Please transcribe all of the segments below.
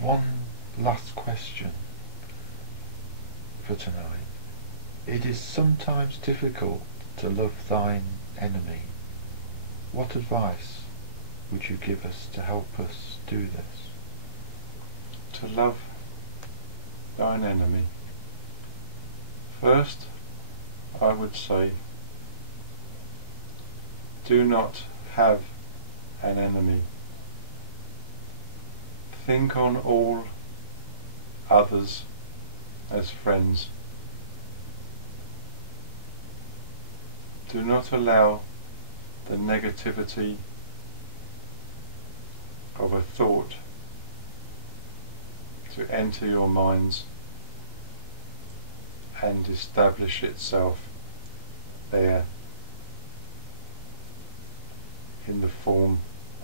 one last question for tonight. It is sometimes difficult to love thine enemy. What advice would you give us to help us do this? To love thine enemy. First, I would say, do not have an enemy. Think on all others as friends. Do not allow the negativity of a thought to enter your minds and establish itself there in the form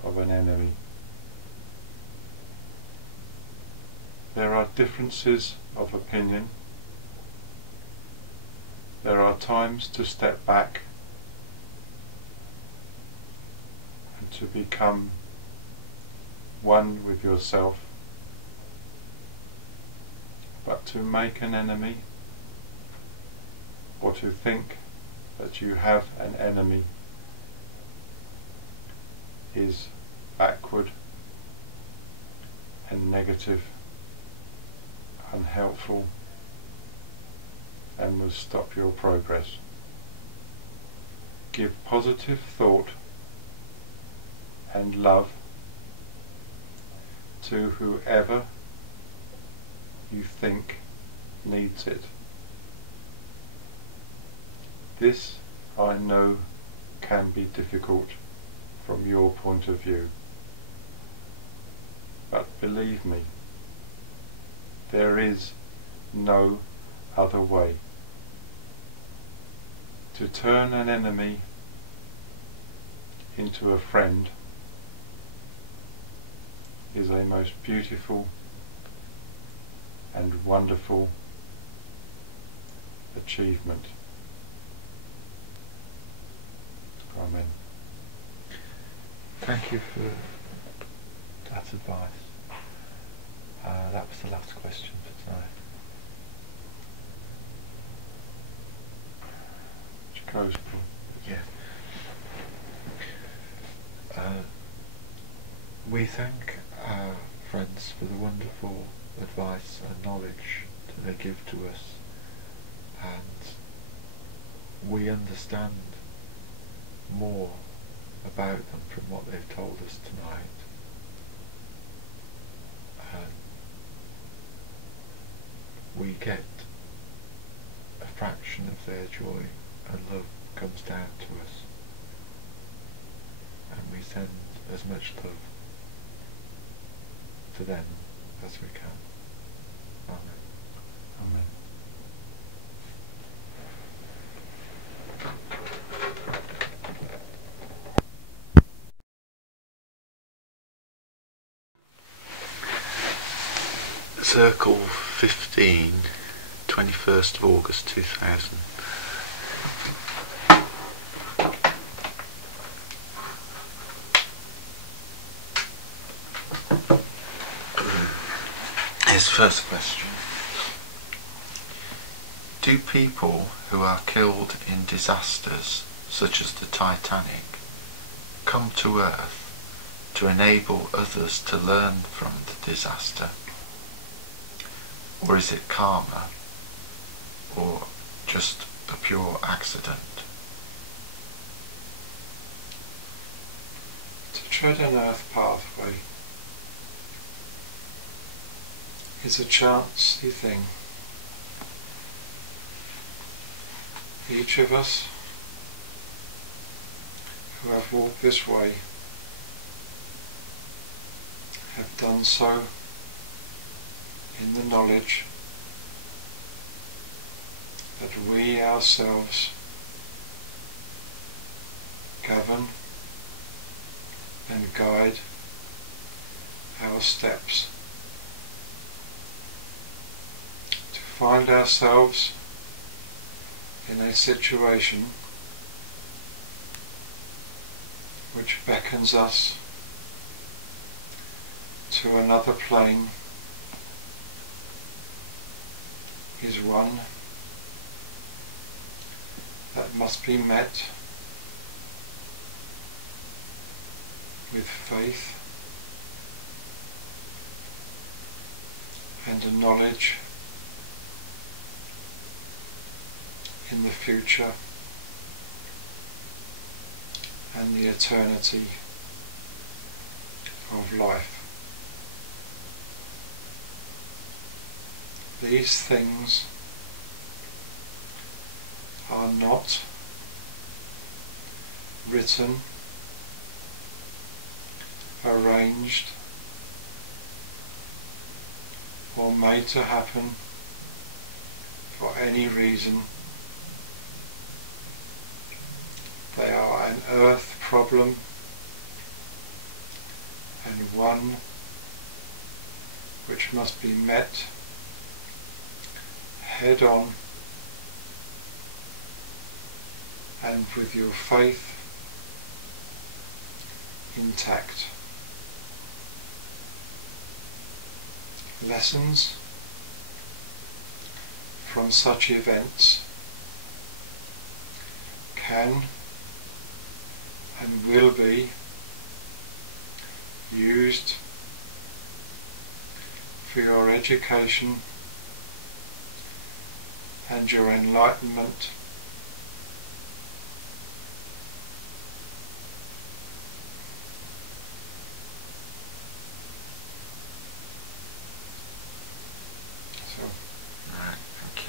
of an enemy. There are differences of opinion. There are times to step back and to become one with yourself. But to make an enemy, or to think that you have an enemy, is backward and negative, unhelpful, and will stop your progress. Give positive thought and love to whoever you think needs it. This, I know, can be difficult from your point of view, but believe me, there is no other way. To turn an enemy into a friend is a most beautiful and wonderful achievement. Amen. Thank you for that advice. That was the last question for tonight. Which goes for? Yeah. We thank our friends for the wonderful advice and knowledge that they give to us, and we understand more about them from what they've told us tonight. We get a fraction of their joy, and love comes down to us, and we send as much love to them as we can. Amen. Amen. Circle 15, 21st of August 2000. Here's the first question. Do people who are killed in disasters such as the Titanic come to Earth to enable others to learn from the disaster? Or is it karma, or just a pure accident? To tread an earth pathway is a chancy thing. Each of us who have walked this way have done so in the knowledge that we ourselves govern and guide our steps. To find ourselves in a situation which beckons us to another plane is one that must be met with faith and a knowledge in the future and the eternity of life. These things are not written, arranged, or made to happen for any reason. They are an earth problem, and one which must be met head on and with your faith intact. Lessons from such events can and will be used for your education and your enlightenment Right, thank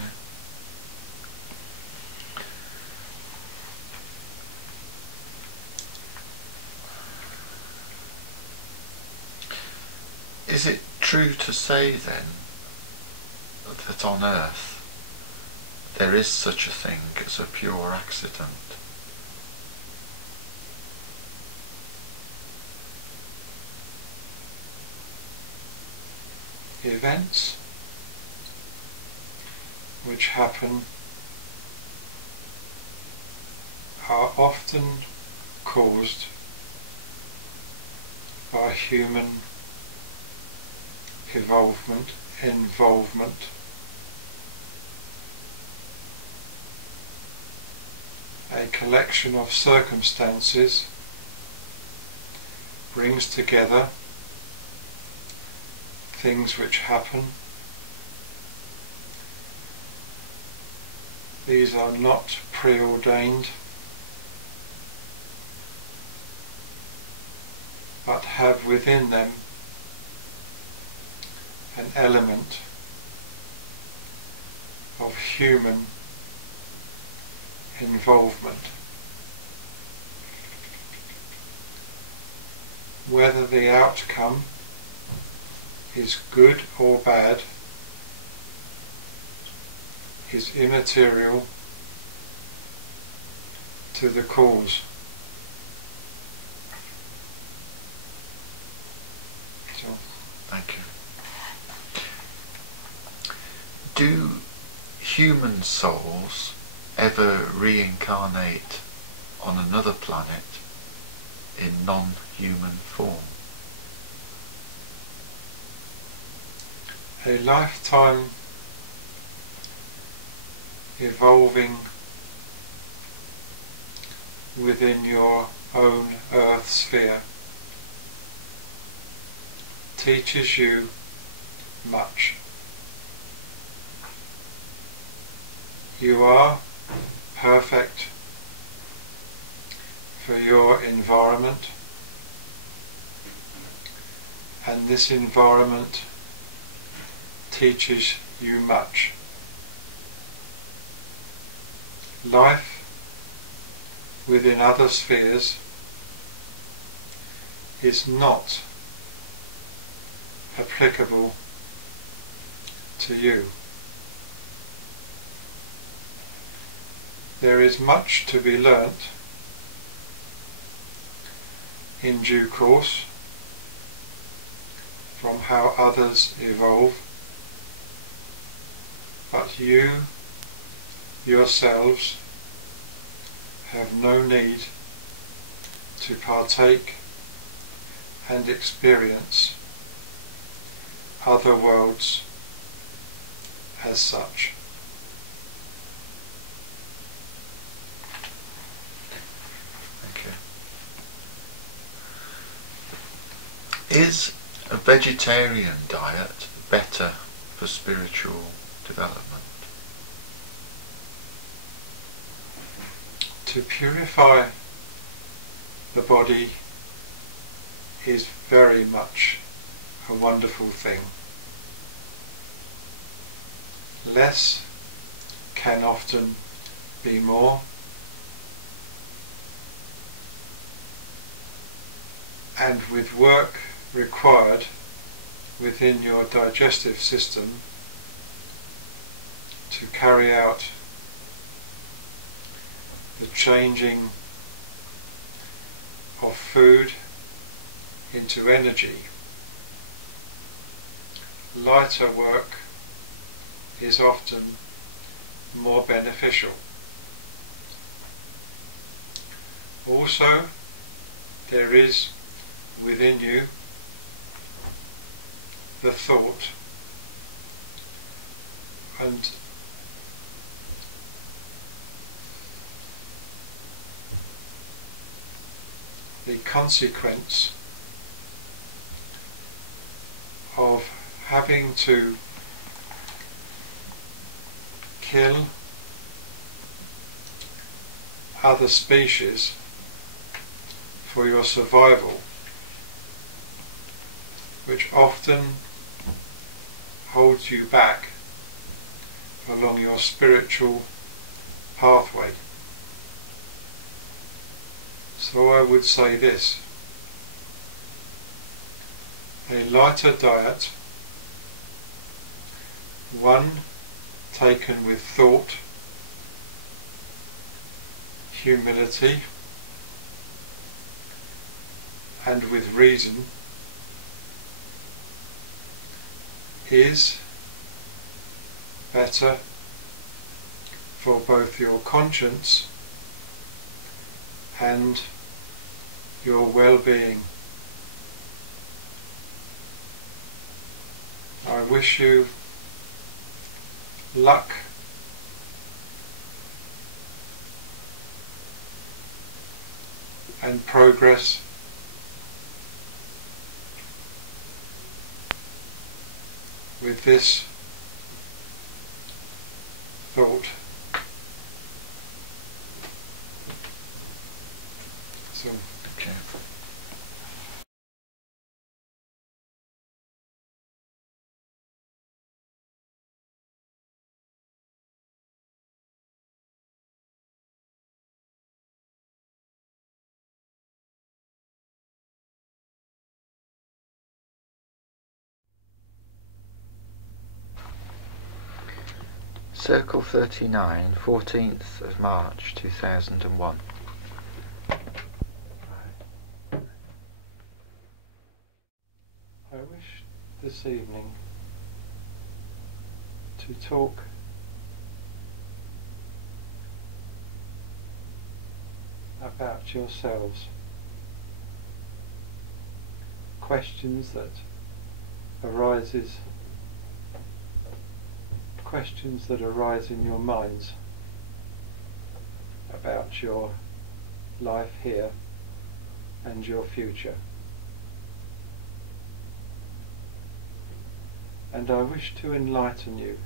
you. Is it true to say then that on earth there is such a thing as a pure accident? events which happen are often caused by human involvement, a collection of circumstances brings together things which happen. These are not preordained, but have within them an element of human involvement. Whether the outcome is good or bad is immaterial to the cause. So, Thank you. Do human souls ever reincarnate on another planet in non-human form? a lifetime evolving within your own earth sphere teaches you much. You are perfect for your environment, and this environment teaches you much. Life within other spheres is not applicable to you. There is much to be learnt in due course from how others evolve, but you yourselves have no need to partake and experience other worlds as such. Is a vegetarian diet better for spiritual development? To purify the body is very much a wonderful thing. Less can often be more, and with work required within your digestive system to carry out the changing of food into energy, lighter work is often more beneficial. Also, there is within you the thought, and the consequence of having to kill other species for your survival, which often holds you back along your spiritual pathway. So I would say this: a lighter diet, one taken with thought, humility, and with reason, is better for both your conscience and your well-being. I wish you luck and progress with this thought. So, Okay. Circle 39, 14th of March 2001. I wish this evening to talk about yourselves. Questions that arise in your minds about your life here and your future. And I wish to enlighten you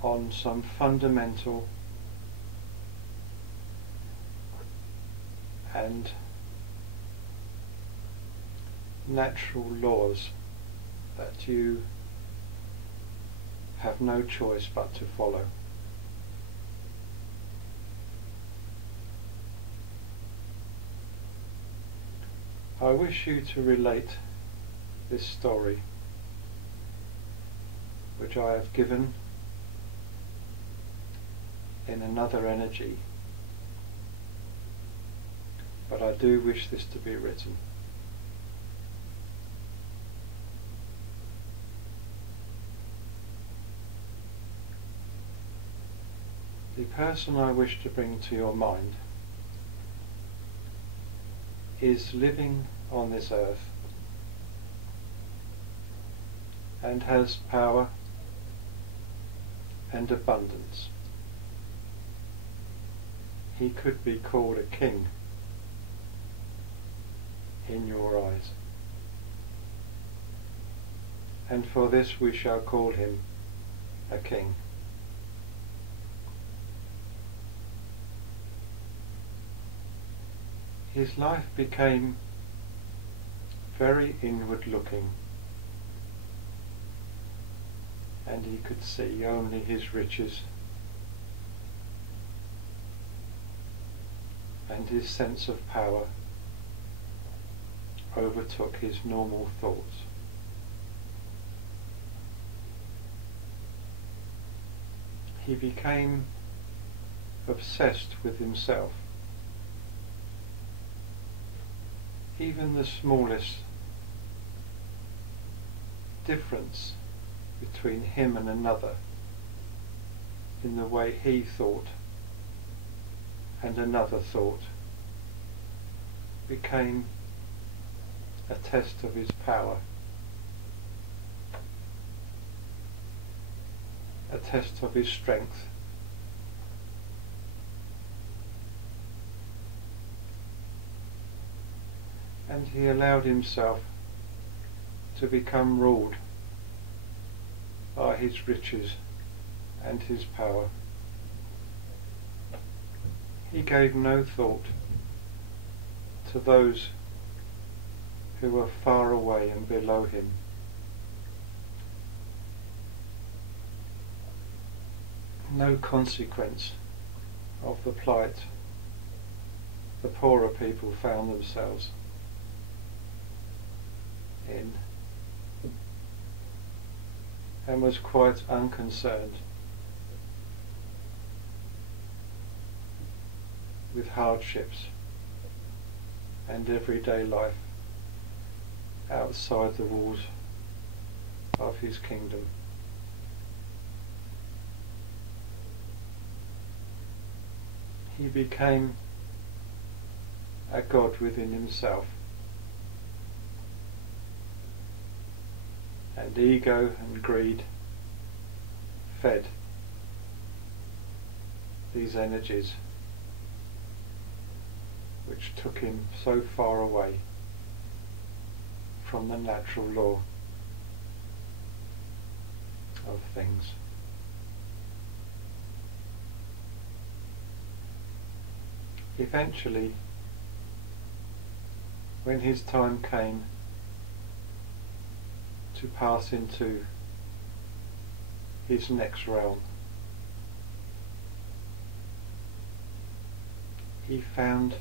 on some fundamental and natural laws that you have no choice but to follow. I wish you to relate this story, which I have given in another energy, but I do wish this to be written. The person I wish to bring to your mind is living on this earth and has power and abundance. He could be called a king, in your eyes. And for this we shall call him a king. His life became very inward looking, and he could see only his riches, and his sense of power overtook his normal thoughts. He became obsessed with himself. Even the smallest difference between him and another in the way he thought and another thought became a test of his power, a test of his strength. And he allowed himself to become ruled by his riches and his power. He gave no thought to those who were far away and below him. No consequence of the plight the poorer people found themselves in, and was quite unconcerned with hardships and everyday life outside the walls of his kingdom. He became a god within himself, and ego and greed fed these energies which took him so far away from the natural law of things. Eventually, when his time came to pass into his next realm, he found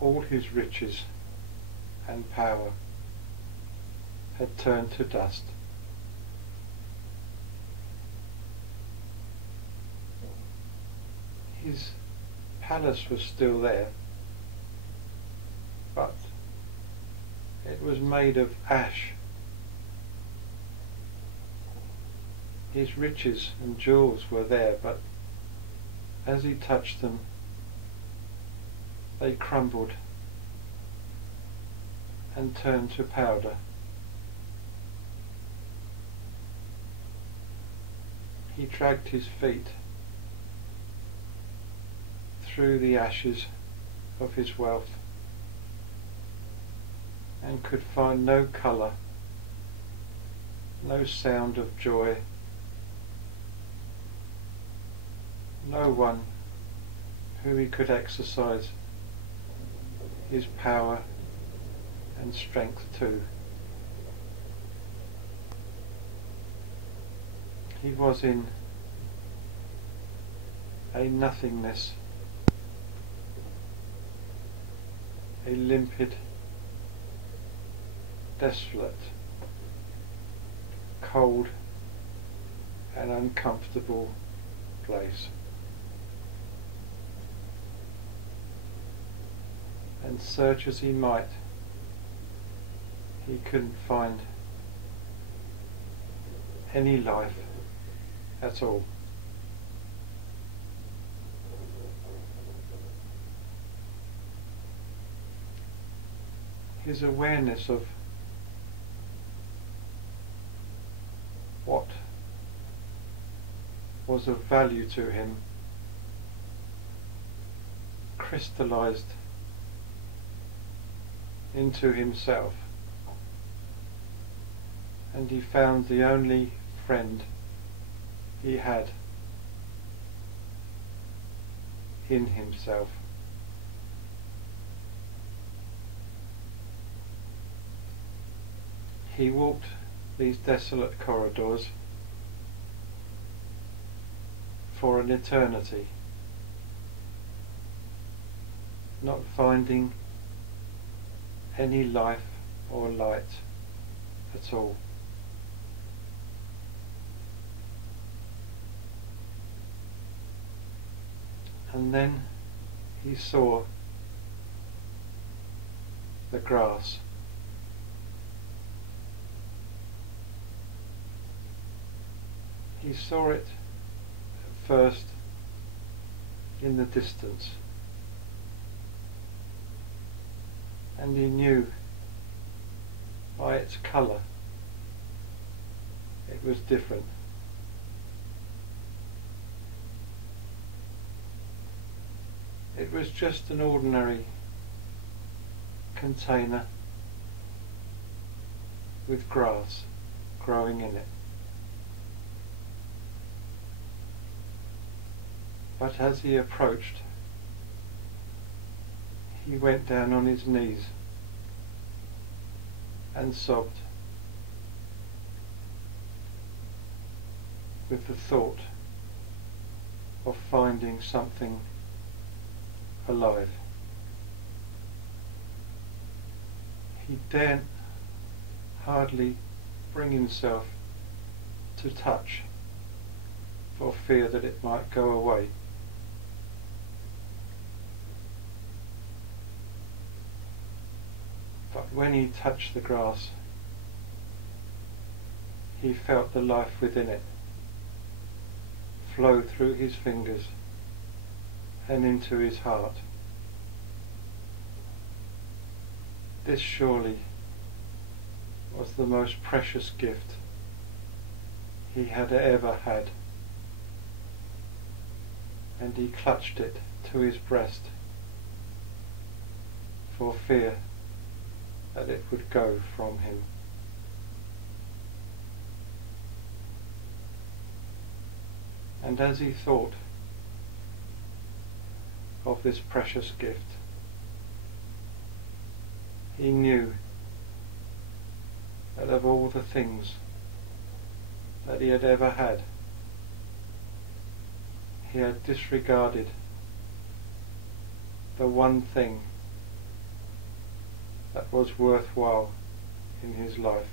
all his riches and power had turned to dust. His palace was still there, but it was made of ash. His riches and jewels were there, but as he touched them, they crumbled and turned to powder. He dragged his feet through the ashes of his wealth and could find no colour, no sound of joy, no one who he could exercise his power and strength to. He was in a nothingness, a limpid, desolate, cold and uncomfortable place. And search as he might, he couldn't find any life at all. His awareness of what was of value to him crystallized into himself, and he found the only friend he had in himself. He walked these desolate corridors for an eternity, not finding any life or light at all. And then he saw the grass. He saw it at first in the distance, and he knew by its colour it was different. It was just an ordinary container with grass growing in it. But as he approached, he went down on his knees and sobbed with the thought of finding something alive. He dared hardly bring himself to touch for fear that it might go away. But when he touched the grass, he felt the life within it flow through his fingers and into his heart. This surely was the most precious gift he had ever had, and he clutched it to his breast for fear that it would go from him. And as he thought of this precious gift, he knew that of all the things that he had ever had, he had disregarded the one thing that was worthwhile in his life,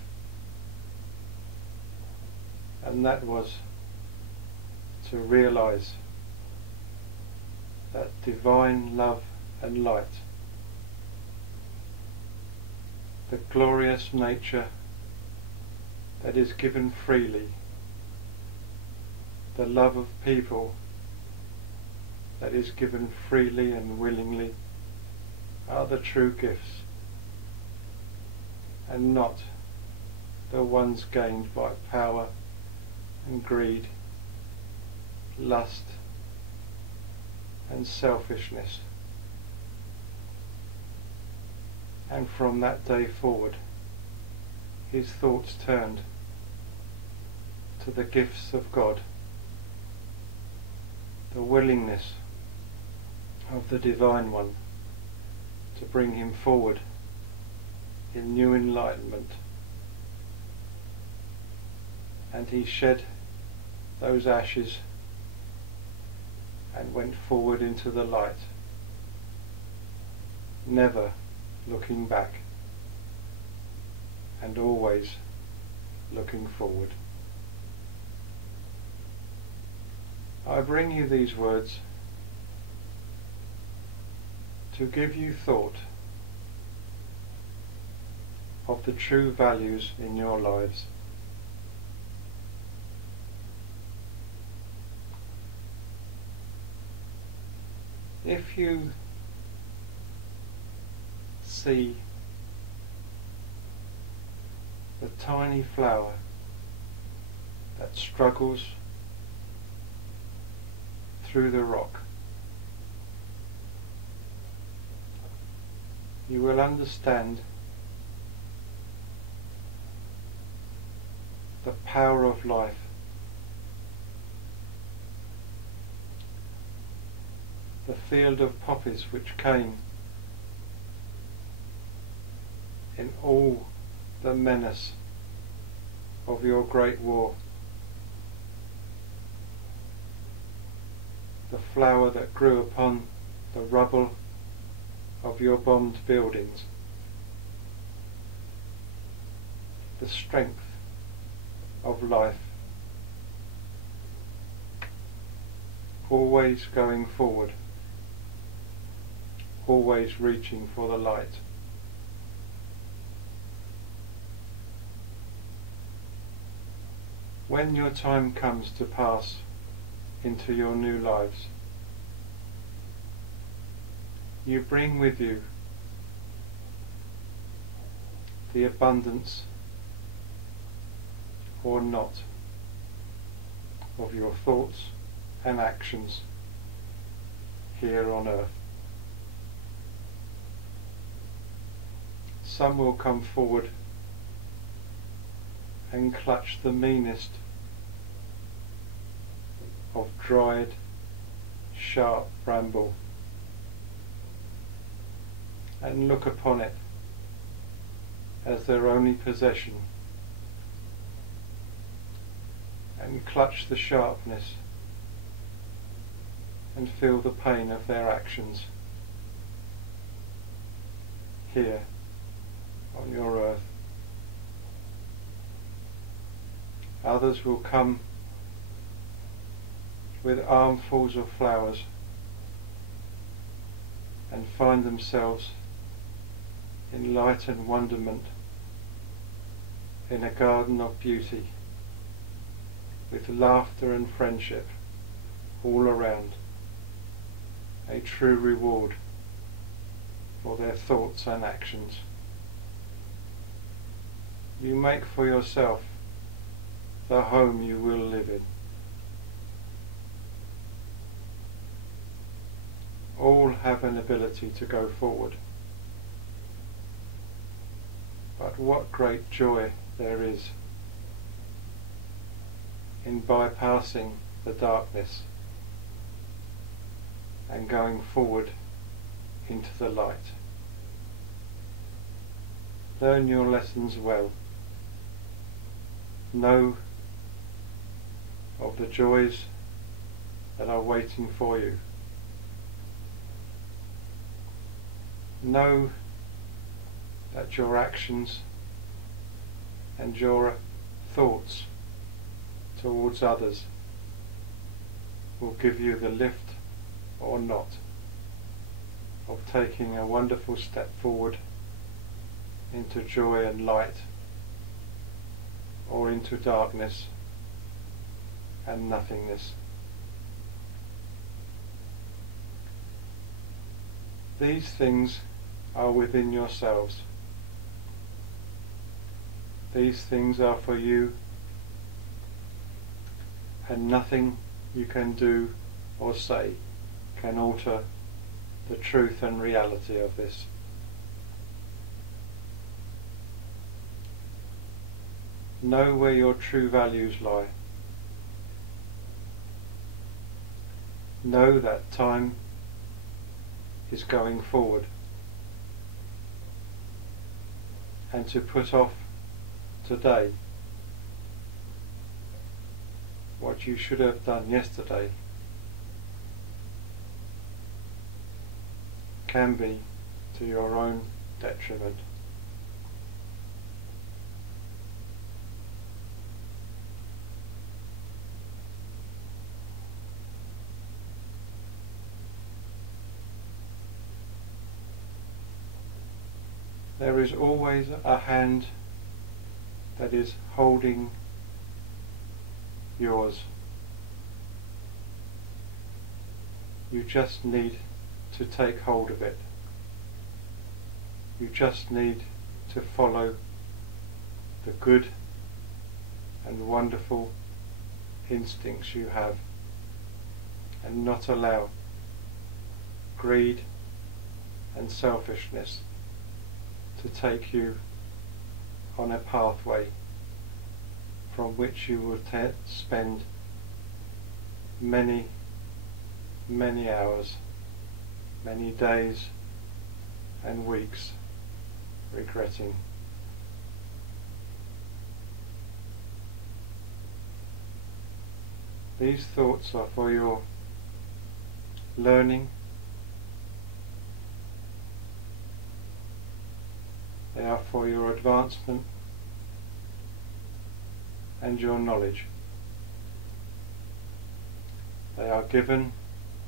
and that was to realize that divine love and light, the glorious nature that is given freely, the love of people that is given freely and willingly, are the true gifts, and not the ones gained by power and greed, lust and selfishness. And from that day forward, his thoughts turned to the gifts of God, the willingness of the Divine One to bring him forward in new enlightenment. And he shed those ashes and went forward into the light, never looking back and always looking forward. I bring you these words to give you thought of the true values in your lives. If you see the tiny flower that struggles through the rock, you will understand the power of life. The field of poppies which came in all the menace of your great war. The flower that grew upon the rubble of your bombed buildings. The strength of life, always going forward, always reaching for the light. When your time comes to pass into your new lives, you bring with you the abundance or not of your thoughts and actions here on earth. Some will come forward and clutch the meanest of dried, sharp bramble and look upon it as their only possession, and clutch the sharpness and feel the pain of their actions here on your earth. Others will come with armfuls of flowers and find themselves in light and wonderment in a garden of beauty, with laughter and friendship all around, a true reward for their thoughts and actions. You make for yourself the home you will live in. All have an ability to go forward, but what great joy there is in bypassing the darkness and going forward into the light. Learn your lessons well. Know of the joys that are waiting for you. Know that your actions and your thoughts towards others will give you the lift or not of taking a wonderful step forward into joy and light, or into darkness and nothingness. These things are within yourselves. These things are for you, and nothing you can do or say can alter the truth and reality of this. Know where your true values lie. Know that time is going forward, and to put off today what you should have done yesterday can be to your own detriment. There is always a hand that is holding yours. You just need to take hold of it. You just need to follow the good and wonderful instincts you have, and not allow greed and selfishness to take you on a pathway from which you will spend many, many hours, many days and weeks regretting. These thoughts are for your learning. They are for your advancement and your knowledge. They are given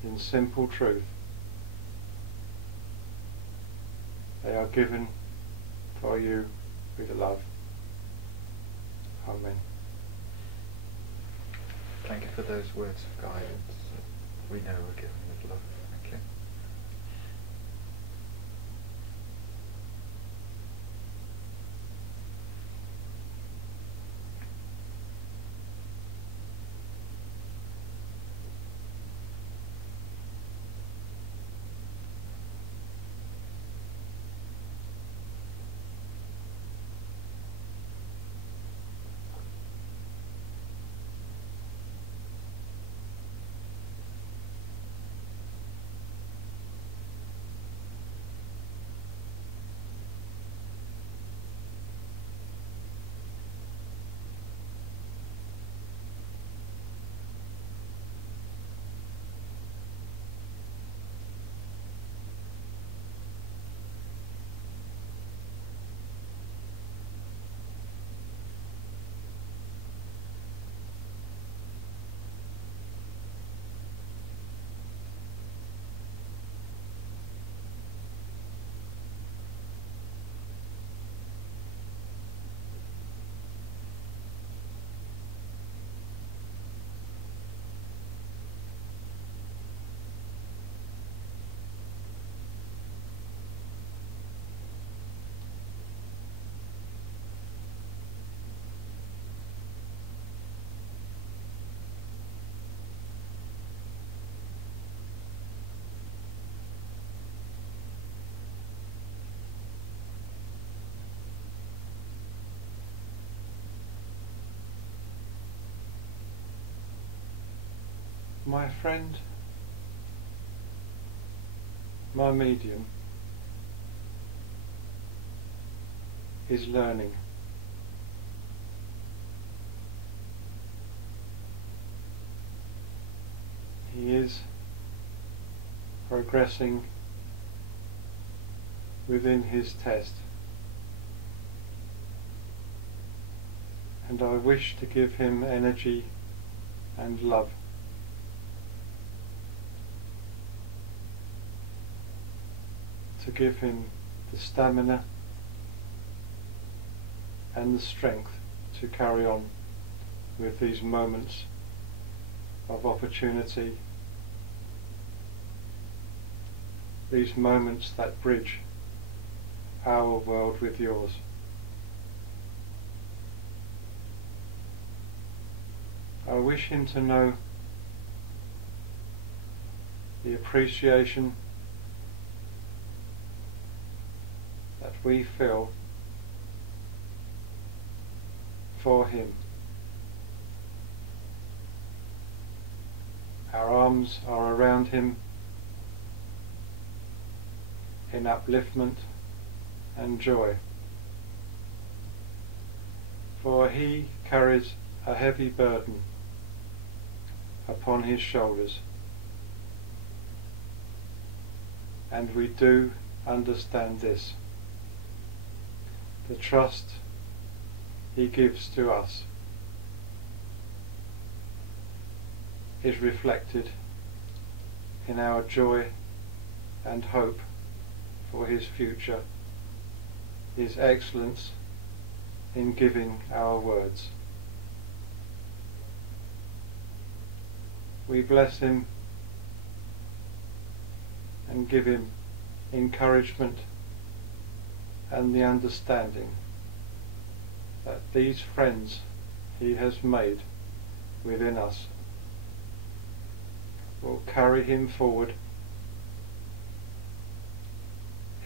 in simple truth. They are given for you with love. Amen. Thank you for those words of guidance that we know we're given with love. Thank you. My friend, my medium, is learning. He is progressing within his test, and I wish to give him energy and love. To give him the stamina and the strength to carry on with these moments of opportunity, these moments that bridge our world with yours. I wish him to know the appreciation that we feel for him. Our arms are around him in upliftment and joy, for he carries a heavy burden upon his shoulders, and we do understand this. The trust he gives to us is reflected in our joy and hope for his future, his excellence in giving our words. We bless him and give him encouragement and the understanding that these friends he has made within us will carry him forward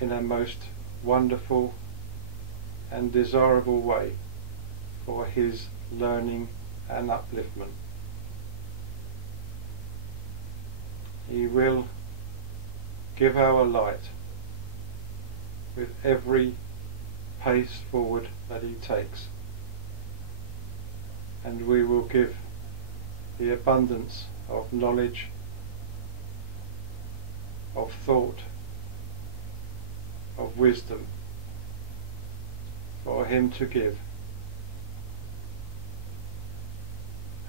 in a most wonderful and desirable way for his learning and upliftment. He will give our light with every pace forward that he takes, and we will give the abundance of knowledge, of thought, of wisdom for him to give,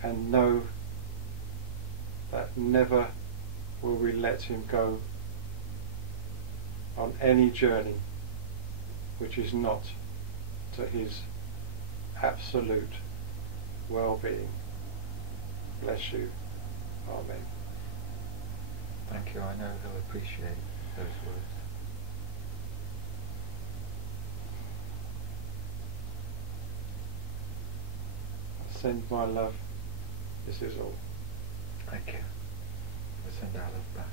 and know that never will we let him go on any journey which is not to his absolute well-being. Bless you. Amen. Thank you. I know he'll appreciate those words. I send my love. This is all. Thank you. I send our love back.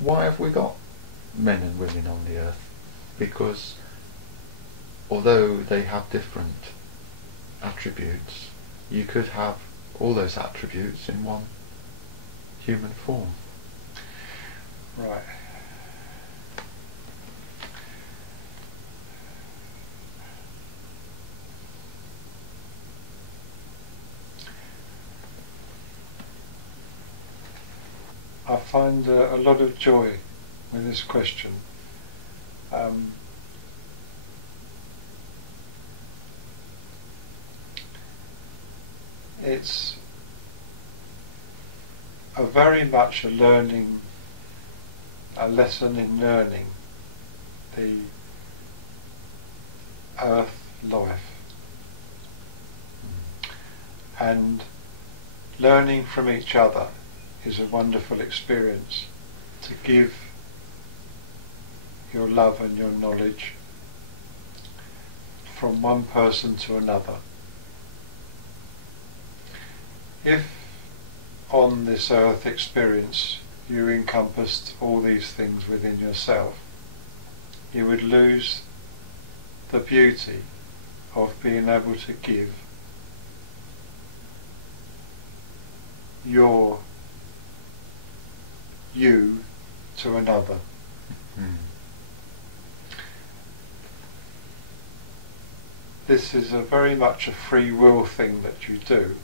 Why have we got men and women on the earth? Because although they have different attributes, you could have all those attributes in one human form. Right. I find a lot of joy with this question. It's very much a lesson in learning the earth life, and learning from each other is a wonderful experience, to give your love and your knowledge from one person to another. If on this earth experience you encompassed all these things within yourself, you would lose the beauty of being able to give your you to another. This is very much a free will thing that you do,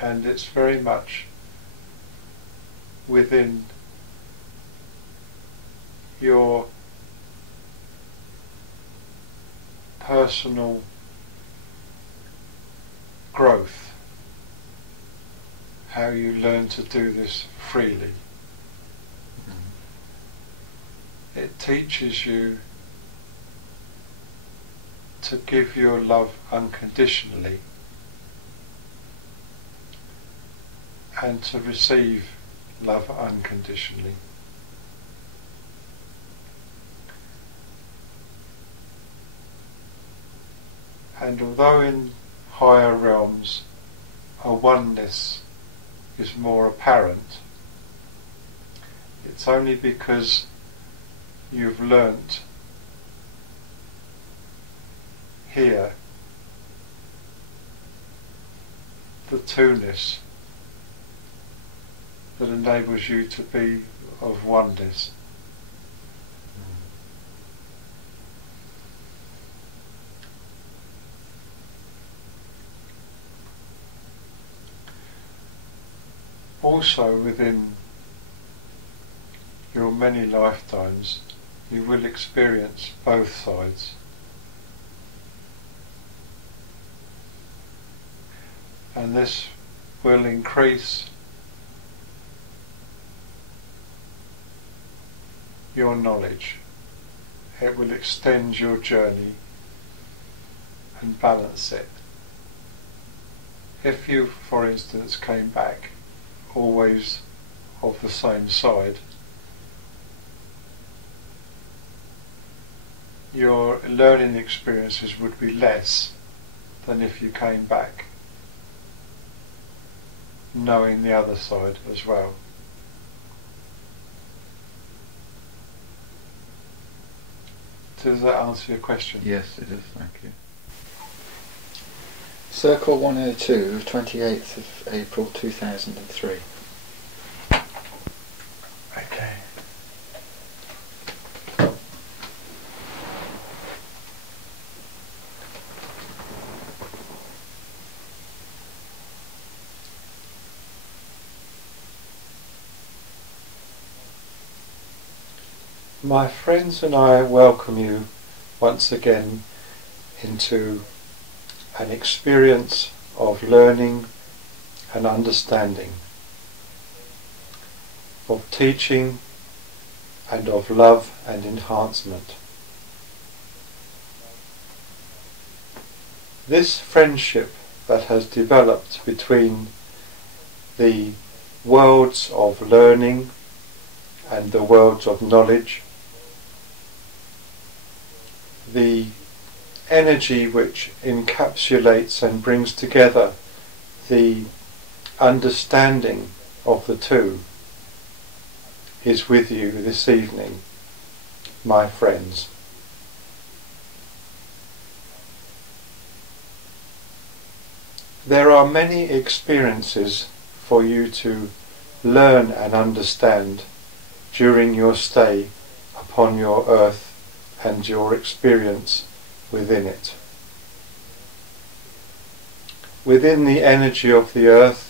and it's very much within your personal growth, how you learn to do this freely. It teaches you to give your love unconditionally and to receive love unconditionally. And although in higher realms a oneness is more apparent, it's only because you've learnt here the two-ness that enables you to be of oneness. Also within your many lifetimes you will experience both sides. and this will increase your knowledge. It will extend your journey and balance it. If you, for instance, came back always of the same side, your learning experiences would be less than if you came back knowing the other side as well. Does that answer your question? Yes, it does, thank you. Circle 102, 28th of April 2003. Okay. My friends and I welcome you once again into an experience of learning and understanding, of teaching and of love and enhancement. This friendship that has developed between the worlds of learning and the worlds of knowledge, the energy which encapsulates and brings together the understanding of the two, is with you this evening, my friends. There are many experiences for you to learn and understand during your stay upon your earth and your experience within it. Within the energy of the earth,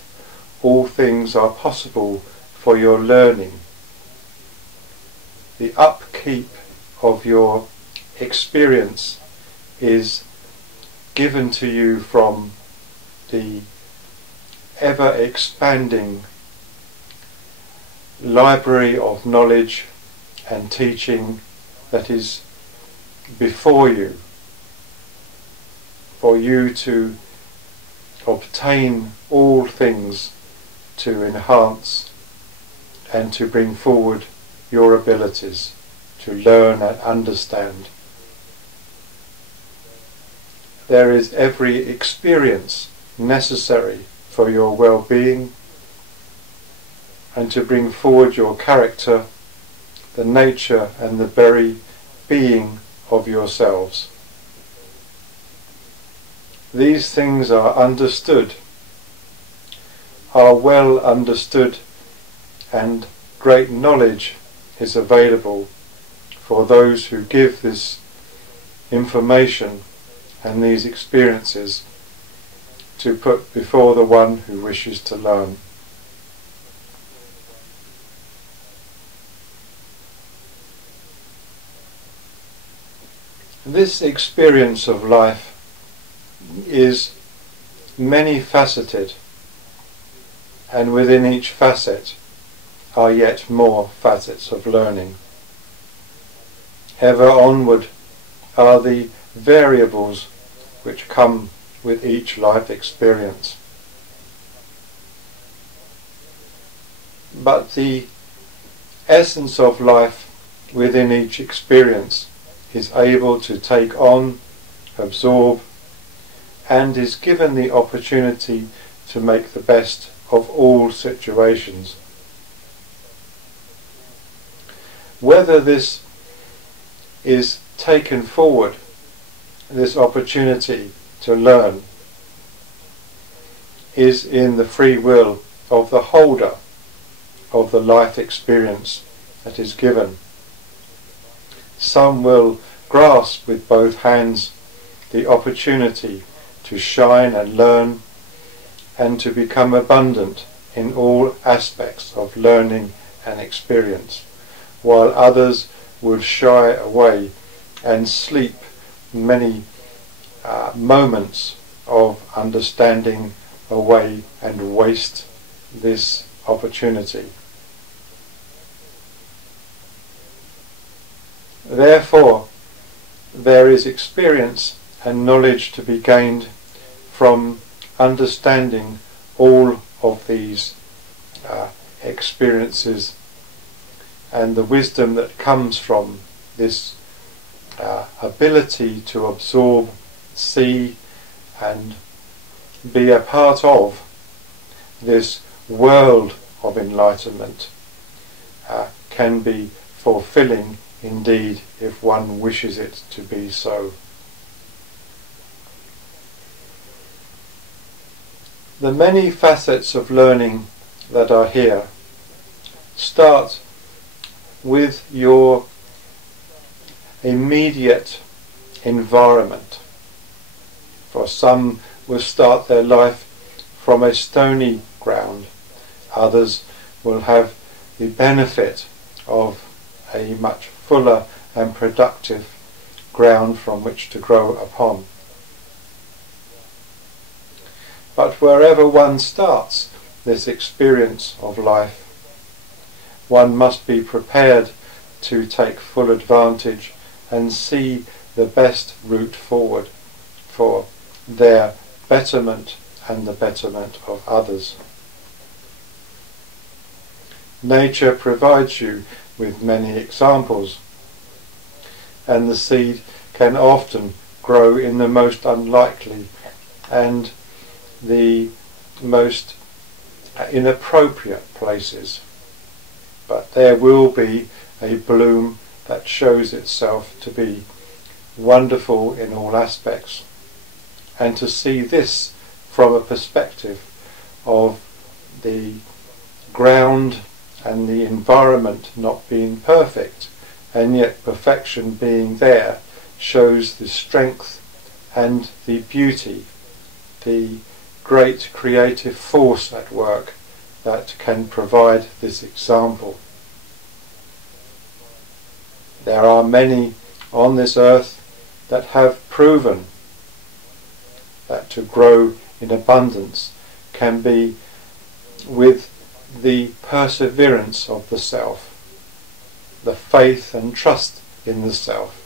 all things are possible for your learning. The upkeep of your experience is given to you from the ever expanding library of knowledge and teaching that is before you, for you to obtain all things to enhance and to bring forward your abilities to learn and understand. There is every experience necessary for your well-being and to bring forward your character, the nature and the very being of yourselves. These things are understood, are well understood, and great knowledge is available for those who give this information and these experiences to put before the one who wishes to learn. This experience of life is many-faceted, and within each facet are yet more facets of learning. Ever onward are the variables which come with each life experience. But the essence of life within each experience is able to take on, absorb, and is given the opportunity to make the best of all situations. Whether this is taken forward, this opportunity to learn, is in the free will of the holder of the life experience that is given. Some will grasp with both hands the opportunity to shine and learn and to become abundant in all aspects of learning and experience, while others would shy away and sleep many moments of understanding, away and waste this opportunity. Therefore, there is experience and knowledge to be gained from understanding all of these experiences, and the wisdom that comes from this ability to absorb, see and be a part of this world of enlightenment can be fulfilling indeed if one wishes it to be so. The many facets of learning that are here start with your immediate environment. For some will start their life from a stony ground, others will have the benefit of a much fuller and productive ground from which to grow upon. But wherever one starts this experience of life, one must be prepared to take full advantage and see the best route forward for their betterment and the betterment of others. Nature provides you with many examples, and the seed can often grow in the most unlikely and the most inappropriate places, but there will be a bloom that shows itself to be wonderful in all aspects. And to see this from a perspective of the ground and the environment not being perfect and yet perfection being there shows the strength and the beauty, the great creative force at work that can provide this example. There are many on this earth that have proven that to grow in abundance can be with the perseverance of the self, the faith and trust in the self,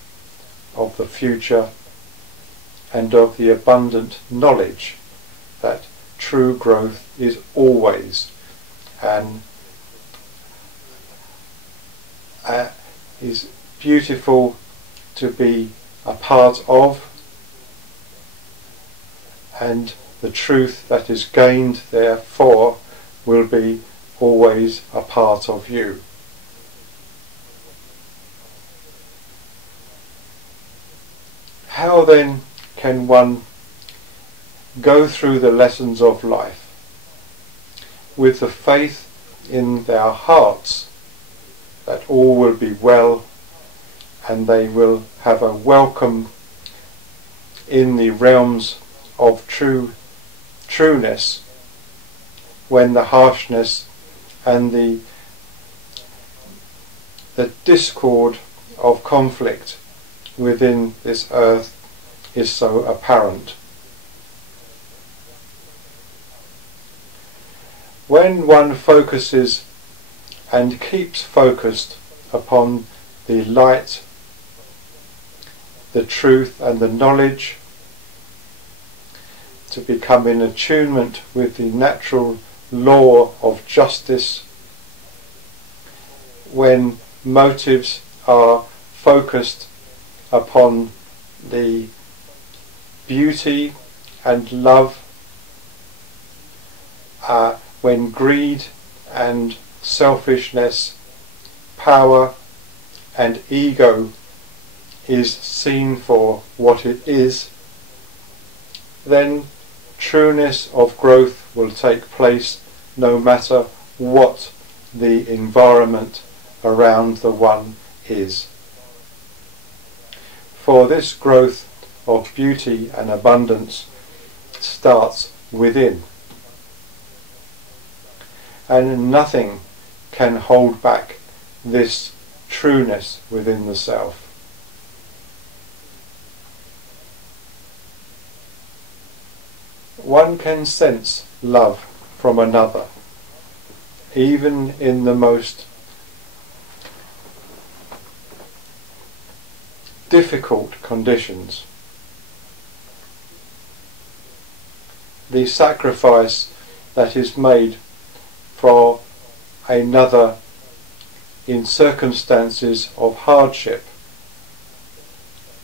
of the future, and of the abundant knowledge that true growth is always and is beautiful to be a part of, and the truth that is gained therefore will be always a part of you. How then can one go through the lessons of life with the faith in their hearts that all will be well and they will have a welcome in the realms of trueness when the harshness and the discord of conflict within this earth is so apparent? When one focuses and keeps focused upon the light, the truth and the knowledge, to become in attunement with the natural law of justice, when motives are focused upon the beauty and love, when greed and selfishness, power and ego is seen for what it is, then trueness of growth will take place no matter what the environment around the one is. For this growth of beauty and abundance starts within, and nothing can hold back this trueness within the self. one can sense love from another, even in the most difficult conditions. The sacrifice that is made for another in circumstances of hardship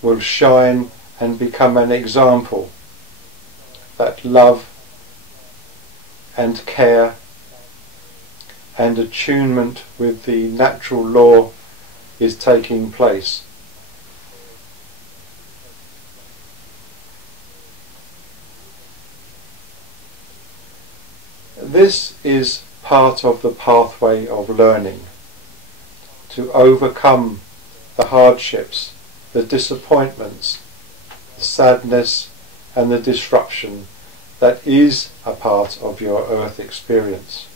will shine and become an example that love and care and attunement with the natural law is taking place. This is part of the pathway of learning, to overcome the hardships, the disappointments, the sadness and the disruption that is a part of your earth experience.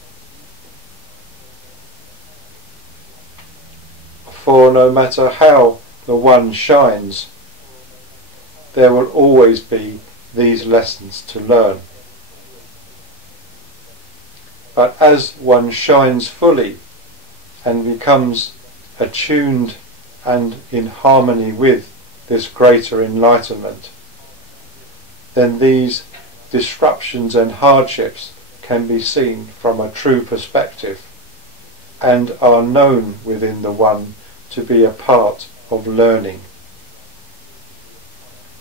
For no matter how the one shines, there will always be these lessons to learn. But as one shines fully and becomes attuned and in harmony with this greater enlightenment, then these disruptions and hardships can be seen from a true perspective and are known within the one to be a part of learning.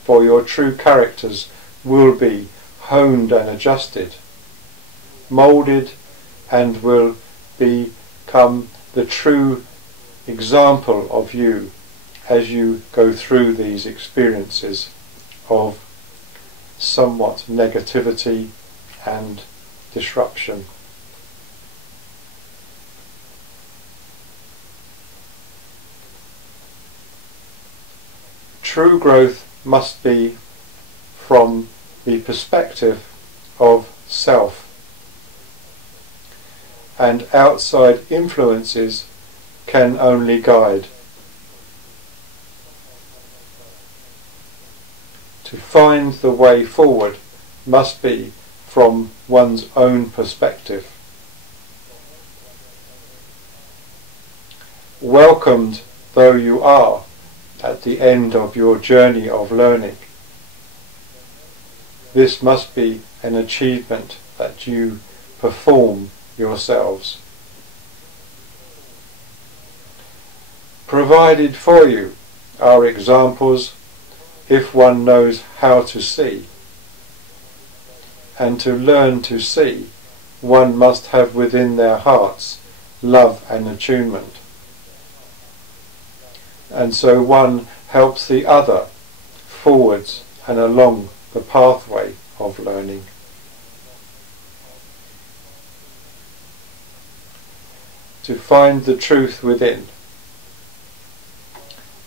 For your true characters will be honed and adjusted, moulded, and will become the true example of you as you go through these experiences of somewhat negativity and disruption. True growth must be from the perspective of self, and outside influences can only guide. To find the way forward must be from one's own perspective. Welcomed though you are at the end of your journey of learning, this must be an achievement that you perform yourselves. Provided for you are examples if one knows how to see. And to learn to see, one must have within their hearts love and attunement. And so one helps the other forwards and along the pathway of learning. To find the truth within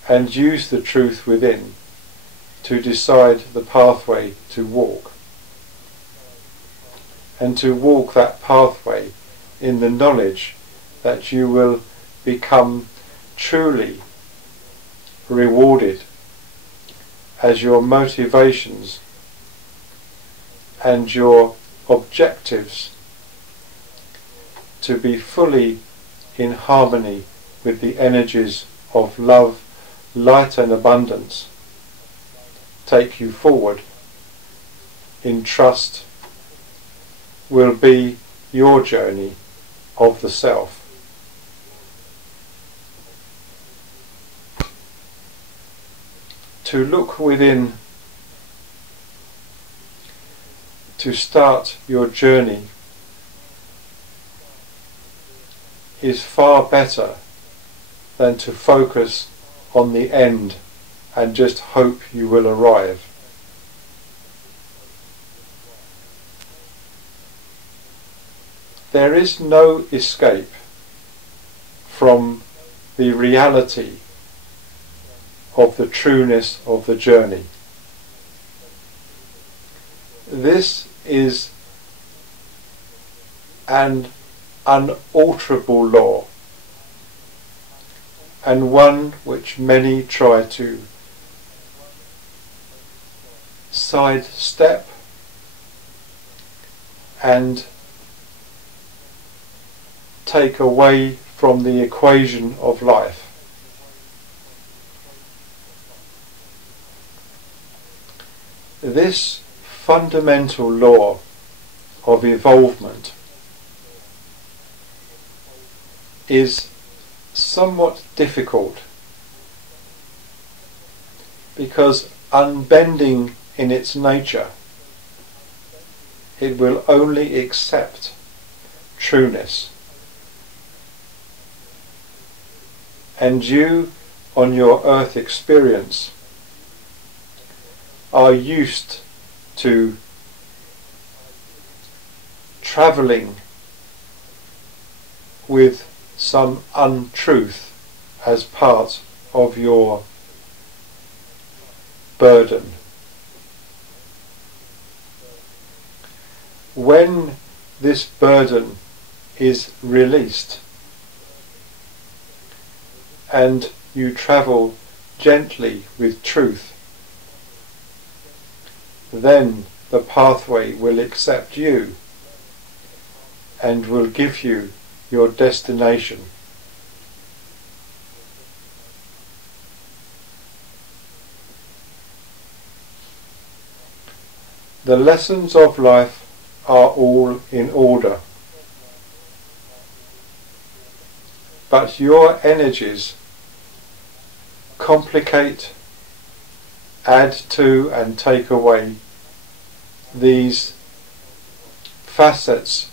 and use the truth within to decide the pathway to walk, and to walk that pathway in the knowledge that you will become truly rewarded as your motivations and your objectives to be fully in harmony with the energies of love, light and abundance take you forward in trust will be your journey of the self. To look within, to start your journey, is far better than to focus on the end and just hope you will arrive. There is no escape from the reality of the trueness of the journey. This is an unalterable law, and one which many try to sidestep and take away from the equation of life. This fundamental law of evolvement is somewhat difficult because unbending in its nature, it will only accept trueness. And you, on your earth experience, are used to travelling with some untruth as part of your burden. When this burden is released and you travel gently with truth, then the pathway will accept you and will give you your destination. The lessons of life are all in order, but your energies complicate, add to and take away these facets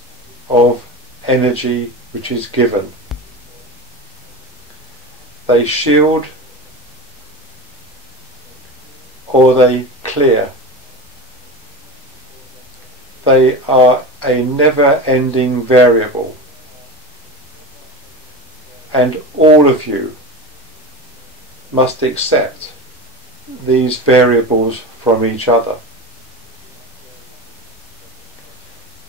of energy which is given. They shield or they clear. They are a never-ending variable, and all of you must accept these variables from each other.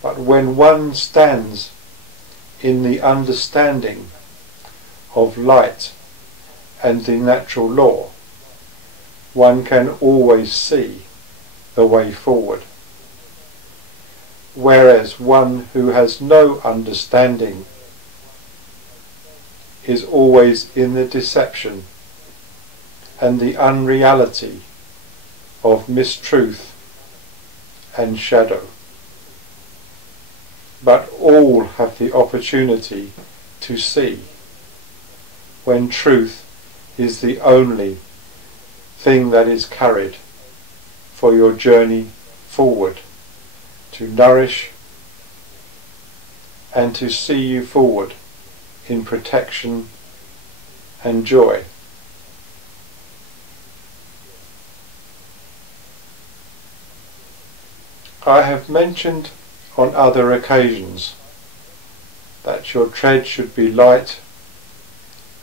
But when one stands in the understanding of light and the natural law, one can always see the way forward. Whereas one who has no understanding is always in the deception and the unreality of mistruth and shadow. But all have the opportunity to see when truth is the only thing that is carried for your journey forward, to nourish and to see you forward in protection and joy. I have mentioned on other occasions that your tread should be light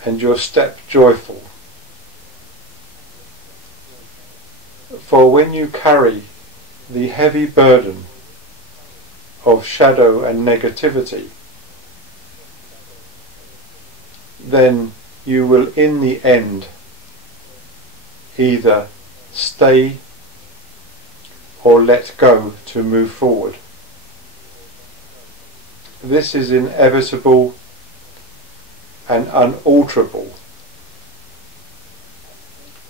and your step joyful. For when you carry the heavy burden of shadow and negativity, then you will in the end either stay or let go to move forward. This is inevitable and unalterable,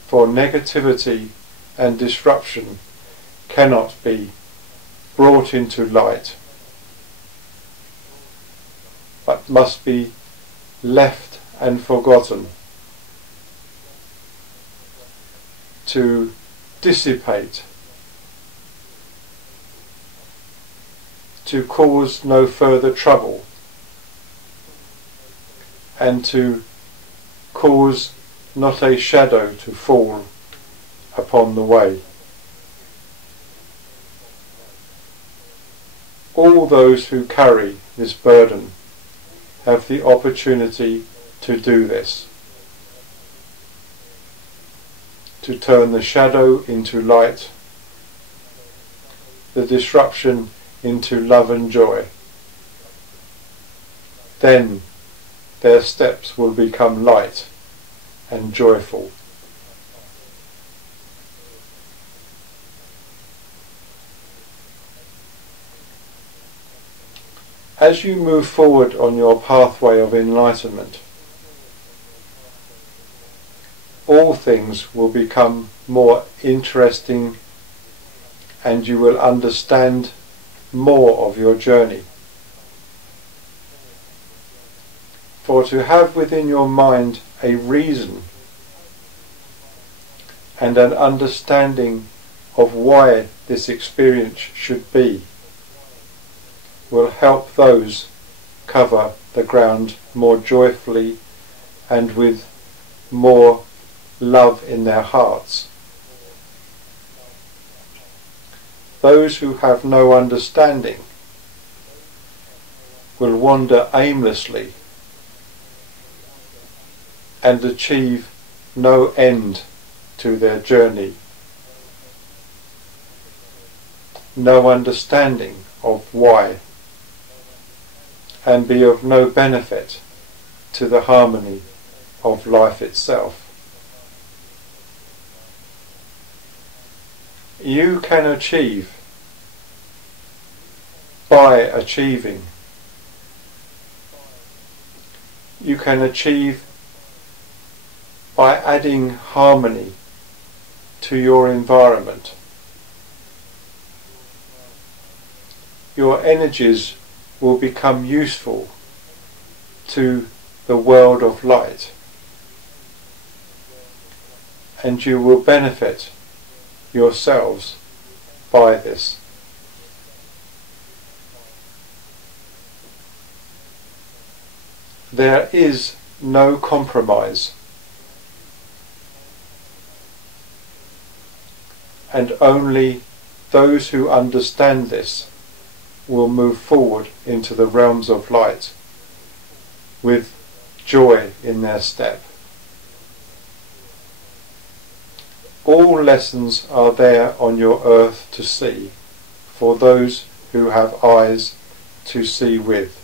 for negativity and disruption cannot be brought into light, but must be left and forgotten to dissipate, to cause no further trouble, and to cause not a shadow to fall upon the way. All those who carry this burden have the opportunity to do this, to turn the shadow into light, the disruption into love and joy. Then their steps will become light and joyful. as you move forward on your pathway of enlightenment, all things will become more interesting and you will understand more of your journey. For to have within your mind a reason and an understanding of why this experience should be will help those cover the ground more joyfully and with more love in their hearts. Those who have no understanding will wander aimlessly and achieve no end to their journey. No understanding of why, and be of no benefit to the harmony of life itself. You can achieve by achieving. You can achieve by adding harmony to your environment. Your energies will become useful to the world of light, and you will benefit yourselves by this. There is no compromise, and only those who understand this will move forward into the realms of light with joy in their step. All lessons are there on your earth to see for those who have eyes to see with.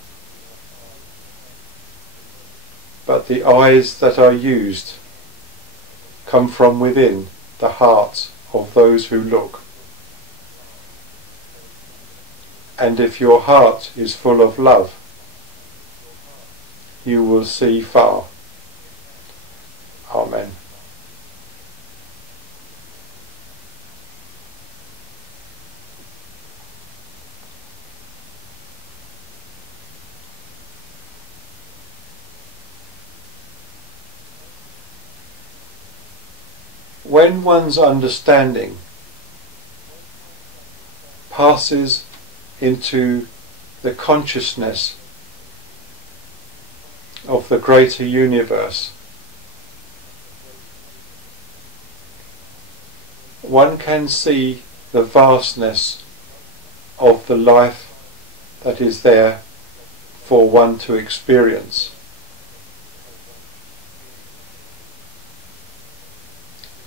But the eyes that are used come from within the hearts of those who look. And if your heart is full of love, you will see far. Amen. When one's understanding passes into the consciousness of the greater universe, one can see the vastness of the life that is there for one to experience.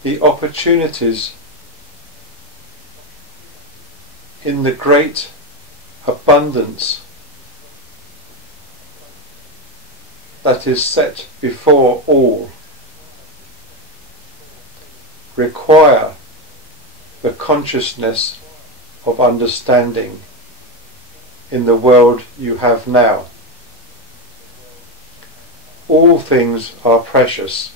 The opportunities in the great abundance that is set before all require the consciousness of understanding in the world you have now. All things are precious.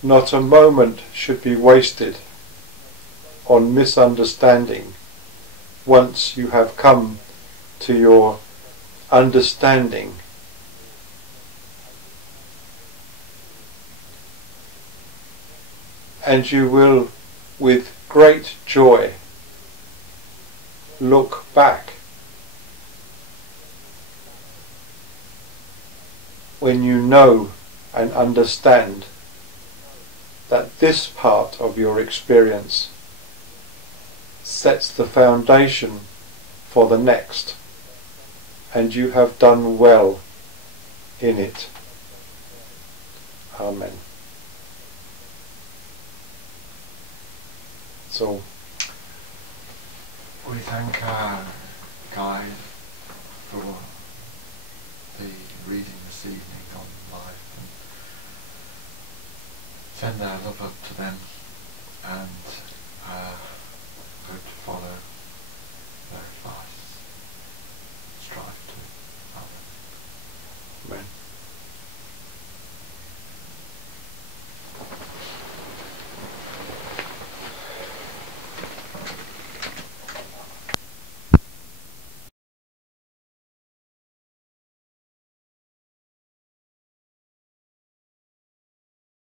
Not a moment should be wasted on misunderstanding once you have come to your understanding. And you will, with great joy, look back when you know and understand that this part of your experience sets the foundation for the next, and you have done well in it. Amen. So, we thank our guide for the reading this evening on life, and send our love up to them, and